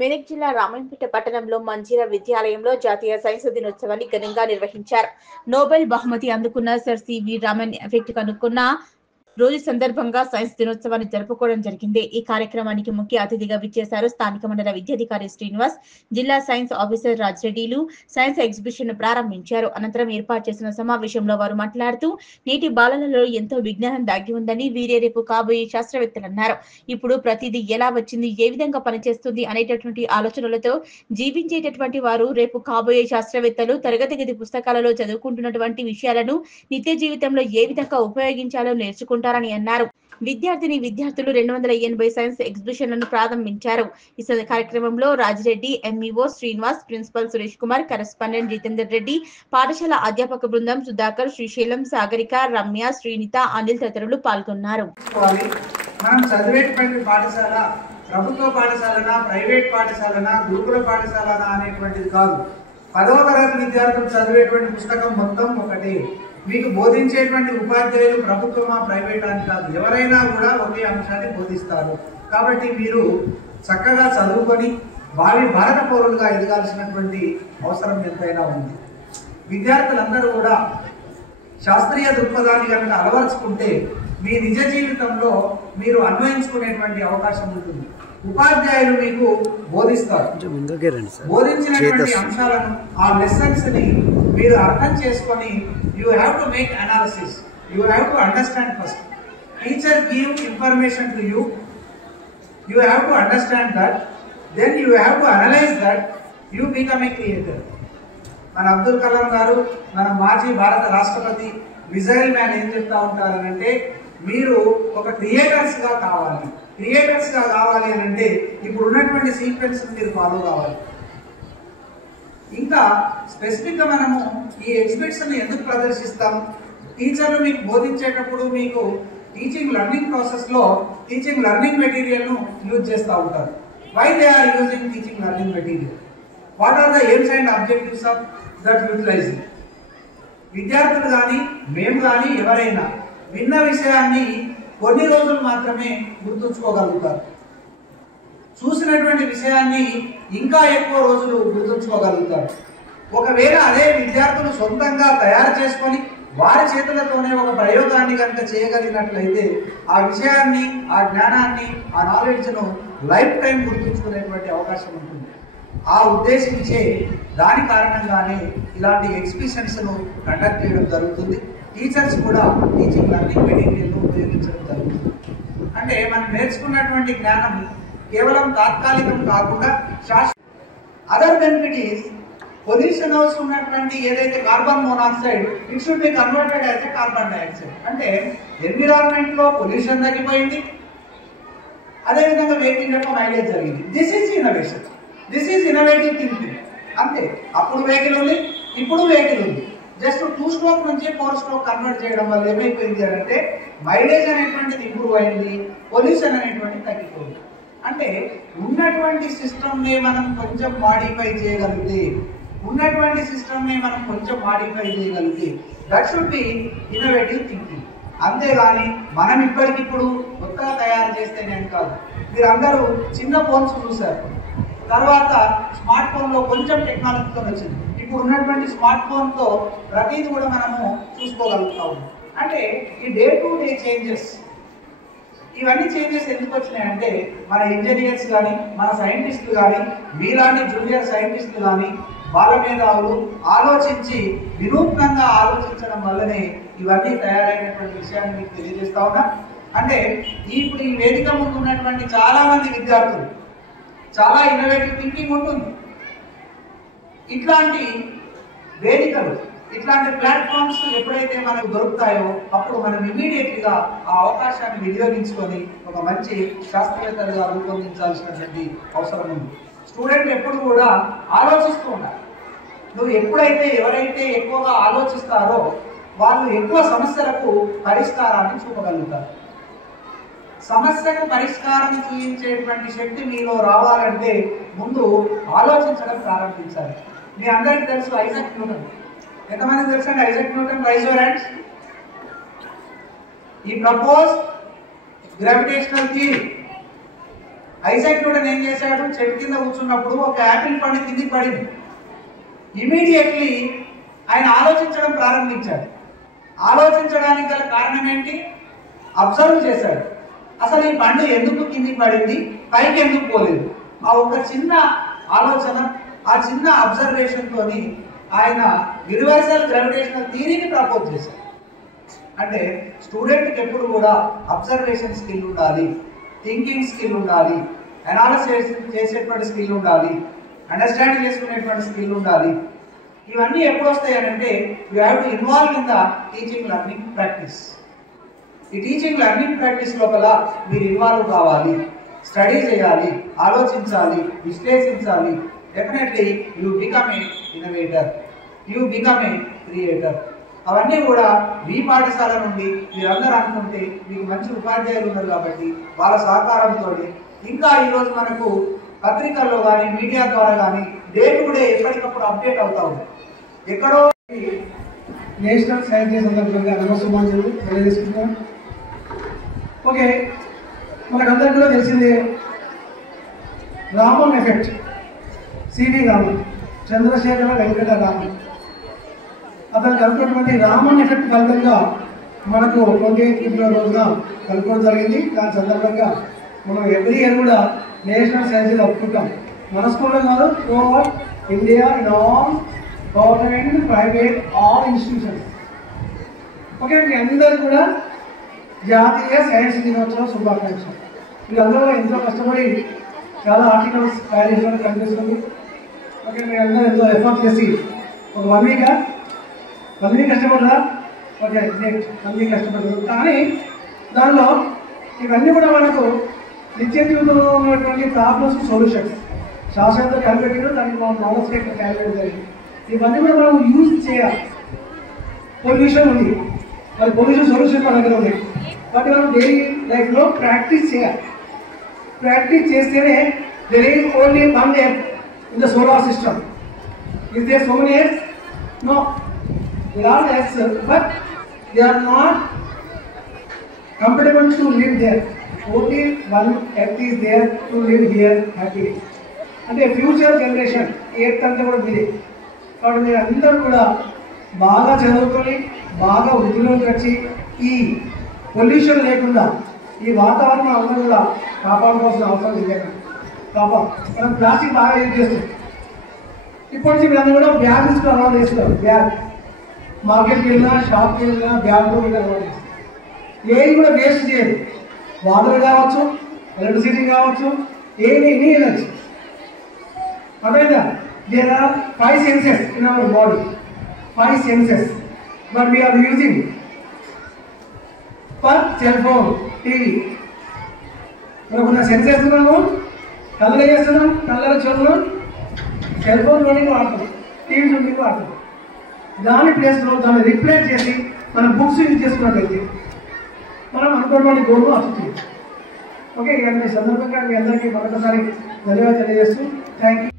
మెదక్ జిల్లా రామాయంపేట పట్టణంలో మంజీరా విద్యాలయంలో జాతీయ సైన్స్ దినోత్సవాన్ని ఘనంగా నిర్వహించారు. నోబెల్ బహుమతి అందుకున్న సర్ సివి రామన్ ఎఫెక్ట్ కనుక్కున్న రోజు సందర్భంగా సైన్స్ దినోత్సవాన్ని జరుపుకోవడం జరిగింది. ఈ కార్యక్రమానికి ముఖ్య అతిథిగా విచ్చేశారు స్థానిక మండల విద్యాధికారి శ్రీనివాస్, జిల్లా సైన్స్ ఆఫీసర్ రాజ్రెడ్డిలు సైన్స్ ఎగ్జిబిషన్ ప్రారంభించారు. అనంతరం ఏర్పాటు చేసిన సమావేశంలో వారు మాట్లాడుతూ నేటి బాలలలో ఎంతో విజ్ఞానం దాగి ఉందని, వీరే రేపు కాబోయే శాస్త్రవేత్తలన్నారు. ఇప్పుడు ప్రతిదీ ఎలా వచ్చింది, ఏ విధంగా పనిచేస్తుంది అనేటటువంటి ఆలోచనలతో జీవించేటటువంటి వారు రేపు కాబోయే శాస్త్రవేత్తలు తరగతి గది పుస్తకాలలో చదువుకుంటున్నటువంటి విషయాలను నిత్య జీవితంలో ఏ విధంగా ఉపయోగించాలో నేర్చుకుంటారని అన్నారు. విద్యార్థులు 280 సైన్స్ ఎగ్జిబిషన్లను ప్రారంభించారు. ఈ కార్యక్రమంలో Rajireddy, MEO Srinivas, principal Suresh Kumar, correspondent Jitender Reddy, పాఠశాల అధ్యాపక బృందం సుధాకర్, శ్రీశైలం, సాగరిక, రమ్య, శ్రీనిత, అనిల్ తదితరులు పాల్గొన్నారు. మనం చదివేటువంటి పాఠశాల ప్రభుత్వ పాఠశాలనా, ప్రైవేట్ పాఠశాలనా, గురుకుల పాఠశాలనా అనేటువంటిది కాదు. 10వ తరగతి విద్యార్థులు చదివేటువంటి పుస్తకం మొత్తం ఒకటే. మీకు బోధించేటువంటి ఉపాధ్యాయులు ప్రభుత్వమా, ప్రైవేట్ అని కాదు, ఎవరైనా కూడా ఒకే అంశాన్ని బోధిస్తారు. కాబట్టి మీరు చక్కగా చదువుకొని భారత పౌరులుగా ఎదగాల్సినటువంటి అవసరం ఎంతైనా ఉంది. విద్యార్థులందరూ కూడా శాస్త్రీయ దృక్పథాన్ని కనుక అలవర్చుకుంటే మీ నిజ జీవితంలో మీరు అన్వయించుకునేటువంటి అవకాశం ఉంటుంది. ఉపాధ్యాయులు మీకు బోధిస్తారు, బోధించినటువంటి అంశాలను, ఆ లెసన్స్ ని మీరు అర్థం చేసుకొని you have to make analysis, you have to understand first. Teacher give information to you, you have to understand that, then you have to analyze that, you become a creator. మన అబ్దుల్ కలాం గారు, మన మాజీ భారత రాష్ట్రపతి మిజైల్ మ్యాన్ ఏం చెప్తా ఉంటారనంటే, మీరు ఒక క్రియేటర్స్ గా కావాలి. క్రియేటర్స్ గా కావాలి అని అంటే ఇప్పుడు ఉన్నటువంటి సీక్వెన్స్ మీరు ఫాలో కావాలి. ఇంకా స్పెసిఫిక్ గా మనము ఈ ఎగ్జిబిషన్ ఎందుకు ప్రదర్శిస్తాం? టీచర్లు మీకు బోధించేటప్పుడు మీకు టీచింగ్ లెర్నింగ్ ప్రాసెస్ లో టీచింగ్ లెర్నింగ్ మెటీరియల్ ను యూజ్ చేస్తూ ఉంటారు. Why they are using teaching learning material? What are the aims and objectives of that utilizing? విద్యార్థులు కానీ మేము కానీ ఎవరైనా విన్న విషయాన్ని కొన్ని రోజులు మాత్రమే గుర్తుంచుకోగలుగుతారు. చూసినటువంటి విషయాన్ని ఇంకా ఎక్కువ రోజులు గుర్తుంచుకోగలుగుతారు. ఒకవేళ అదే విద్యార్థులు సొంతంగా తయారు చేసుకొని వారి చేతులతోనే ఒక ప్రయోగాన్ని కనుక చేయగలిగినట్లయితే ఆ విషయాన్ని, ఆ జ్ఞానాన్ని, ఆ నాలెడ్జ్ను లైఫ్ టైం గుర్తుంచుకునేటువంటి అవకాశం ఉంటుంది. ఆ ఉద్దేశించే దాని కారణంగానే ఇలాంటి ఎగ్జిబిషన్స్ను కండక్ట్ చేయడం జరుగుతుంది. టీచర్స్ కూడా టీచింగ్ లెర్నింగ్ మెటీరియల్ను ఉపయోగించడం జరుగుతుంది. అంటే మనం నేర్చుకున్నటువంటి జ్ఞానం కేవలం తాత్కాలికం కాకుండా other benefit is pollution house ఉన్నటువంటి ఏదైతే carbon monoxide, it should be converted as a carbon dioxide. అంటే ఎన్విరాన్మెంట్ లో పొల్యూషన్ తగ్గిపోయింది, అదేవిధంగా వెహికల్ యొక్క మైలేజ్ జరిగింది. This is innovation, this is innovative thinking. అంతే. అప్పుడు వెహికల్ ఉంది, ఇప్పుడు వెహికల్ ఉంది. జస్ట్ 2 స్ట్రోక్ నుంచి 4 స్ట్రోక్ కన్వర్ట్ చేయడం వల్ల ఏమైపోయింది అంటే మైలేజ్ అనేటువంటిది ఇంప్రూవ్ అయింది, పొల్యూషన్ అనేటువంటిది తగ్గిపోయింది. అంటే ఉన్నటువంటి సిస్టమ్ని మనం కొంచెం మాడిఫై చేయగలిగితే, that should be innovative thinking. అంతేగాని మనం ఇప్పటికిప్పుడు కొత్తగా తయారు చేస్తేనే కాదు. మీరు అందరూ చిన్న ఫోన్స్ చూశారు, తర్వాత స్మార్ట్ ఫోన్లో కొంచెం టెక్నాలజీతో వచ్చింది. ఇప్పుడు ఉన్నటువంటి స్మార్ట్ ఫోన్తో ప్రతిదీ కూడా మనము చూసుకోగలుగుతాము. అంటే ఈ డే టు డే చేంజెస్, ఇవన్నీ చేంజెస్ ఎందుకు వచ్చినాయంటే మన ఇంజనీర్స్ కానీ, మన సైంటిస్టులు కానీ, మీలాంటి జూనియర్ సైంటిస్టులు కానీ, బాల మేధావులు ఆలోచించి వినూత్నంగా ఆలోచించడం వల్లనే ఇవన్నీ తయారైనటువంటి విషయాన్ని మీకు తెలియజేస్తా ఉన్నా. అంటే ఇప్పుడు ఈ వేదిక ముందు ఉన్నటువంటి చాలా మంది విద్యార్థులు చాలా ఇన్నోవేటివ్ థింకింగ్ ఉంటుంది. ఇట్లాంటి వేదికలు, ఇట్లాంటి ప్లాట్ఫామ్స్ ఎప్పుడైతే మనకు దొరుకుతాయో అప్పుడు మనం ఇమీడియట్గా ఆ అవకాశాన్ని వినియోగించుకొని ఒక మంచి శాస్త్రవేత్తలుగా రూపొందించాల్సినటువంటి అవసరం ఉంది. స్టూడెంట్ ఎప్పుడు కూడా ఆలోచిస్తూ ఉండాలి. నువ్వు ఎప్పుడైతే ఎవరైతే ఎక్కువగా ఆలోచిస్తారో వాళ్ళు ఎక్కువ సమస్యలకు పరిష్కారాన్ని చూపగలుగుతారు. సమస్యకు పరిష్కారం చూపించేటువంటి శక్తి మీలో రావాలంటే ముందు ఆలోచించడం ప్రారంభించాలి. మీ అందరికీ తెలుసు ఐజాక్ న్యూటన్. ఎంతమంది తెలుసండి Isaac Newton? Raise your hands. ఈ propose gravitational theory Isaac Newton ఏం చేశాడు? చెట్టు కింద కూర్చున్నప్పుడు ఒక యాపిల్ పండు కిందికి పడింది. ఇమీడియట్లీ ఆయన ఆలోచించడం ప్రారంభించాడు. ఆలోచించడానికి గల కారణం ఏంటి? అబ్జర్వ్ చేశాడు. అసలు ఈ పండు ఎందుకు కిందికి పడింది, పైకి ఎందుకు పోలేదు? ఆ ఒక చిన్న ఆలోచన, ఆ చిన్న అబ్జర్వేషన్ తోని ఆయన యూనివర్సల్ గ్రావిటేషనల్ థియరీని ప్రపోజ్ చేశారు. అంటే స్టూడెంట్కి ఎప్పుడు కూడా అబ్జర్వేషన్ స్కిల్ ఉండాలి, థింకింగ్ స్కిల్ ఉండాలి, అనాలిసిస్ చేసేటువంటి స్కిల్ ఉండాలి, అండర్స్టాండ్ చేసుకునేటువంటి స్కిల్ ఉండాలి. ఇవన్నీ ఎప్పుడు వస్తాయి అంటే you have to involve in the teaching learning practice. ఈ టీచింగ్ లెర్నింగ్ ప్రాక్టీస్ లోపల మీరు ఇన్వాల్వ్ కావాలి, స్టడీ చేయాలి, ఆలోచించాలి, విశ్లేషించాలి. Definitely you become A innovator, you become a creator. అవన్నీ కూడా మీ పాఠశాల నుండి మీరందరూ అనుకుంటే మీకు మంచి ఉపాధ్యాయులు ఉన్నారు కాబట్టి వాళ్ళ సహకారంతో ఇంకా ఈరోజు మనకు పత్రికల్లో కానీ మీడియా ద్వారా కానీ డే టు డే ఎప్పటికప్పుడు అప్డేట్ అవుతా ఉంది. ఎక్కడో నేషనల్ సైన్స్ డే సందర్భంగా నమస్సుమాంజలు తెలియజేసుకుంటున్నాం. ఓకే, మనకందరికీ కూడా తెలిసిందే రామన్ ఎఫెక్ట్. సివి రామన్, చంద్రశేఖర వెంకట రామన్, అతను కనుక్కున్నటువంటి రామన్ ఎఫెక్ట్ ఫలితంగా మనకు 28 ఫిబ్రవరి రోజున కనుక్కోవడం జరిగింది. దాని సందర్భంగా మనం ఎవ్రీ ఇయర్ కూడా నేషనల్ సైన్స్ డే ఒప్పుకుంటాం. మన స్కూల్లో కాదు, over India in all government, private, all institutions. Okay, మీ అందరూ కూడా జాతీయ సైన్స్ దినోత్సవ శుభాకాంక్షలు. మీరందరూ ఎంతో కష్టపడి చాలా ఆర్టికల్స్ తయారు చేసినట్టు కనిపిస్తుంది. ఓకే, మీరందరూ ఎంతో ఎఫర్ట్ చేసి ఒక 1 వీక్ కష్టపడరా? ఓకే, నెక్స్ట్ 1 వీక్ కష్టపడరు. కానీ దానిలో ఇవన్నీ కూడా మనకు నిత్య జీవితంలో ఉన్నటువంటి ప్రాబ్లమ్స్ సొల్యూషన్స్ శాస్త్రంతో క్యాలిక్యులేట్, దానికి మనం నాలెడ్జ్ క్యాలిక్యులేట్ జరిగింది. ఇవన్నీ కూడా మనం యూజ్ చేయాలి. పొల్యూషన్ ఉంది, మరి పొల్యూషన్ సొల్యూషన్ మన దగ్గర ఉంది, బట్ మనం డైలీ లైఫ్లో ప్రాక్టీస్ చేయాలి. ప్రాక్టీస్ చేస్తేనే there is only one earth in the solar system. Is there so many earths? No. There are earths, but they are not compatible to live there. Only one earth is there to live here happily. అంటే future generation earth అంతా కూడా మీదే. కాబట్టి మీరు అందరూ కూడా బాగా చదువుకొని బాగా వృద్ధిలోకి వచ్చి ఈ పొల్యూషన్ లేకుండా ఈ వాతావరణం అందరూ కూడా కాపాడుకోవాల్సిన అవసరం లేదు. మనం ప్లాస్టిక్ బాగా యూజ్ చేస్తాం. ఇప్పటి నుంచి మీరు అందరూ కూడా బ్యాగ్ తీసుకుని అలవాటు చేస్తున్నారు. బ్యాగ్ మార్కెట్కి వెళ్ళినా, షాప్కి వెళ్ళినా బ్యాగ్లో వెళ్ళి అలవాటు చేస్తారు. ఏది కూడా వేస్ట్ చేయదు. వాటర్ కావచ్చు, ఎలక్ట్రిసిటీ కావచ్చు, ఎనీ ఎనర్జీ. అదేవిధంగా there are 5 senses in our body, 5 senses, but we are using for cell phone, TV. మనకున్న సెన్సెస్ ఉన్నాము, కళ్ళలో చేస్తున్నాం, కళ్ళలో చూస్తున్నాం, సెల్ ఫోన్ లోనింగ్ వాడుతున్నాం, టీవీ చూడడానికి వాడుతున్నాం. దాని ప్లేస్లో దాన్ని రిప్లేస్ చేసి మనం బుక్స్ యూజ్ చేసుకున్నట్లయితే మనం అనుకున్నటువంటి గోల్ను అచీవ్ చేయొచ్చు. ఓకే, ఈ సందర్భంగా మీ అందరికీ మరొకసారి ధన్యవాదాలు తెలియజేస్తూ థ్యాంక్ యూ.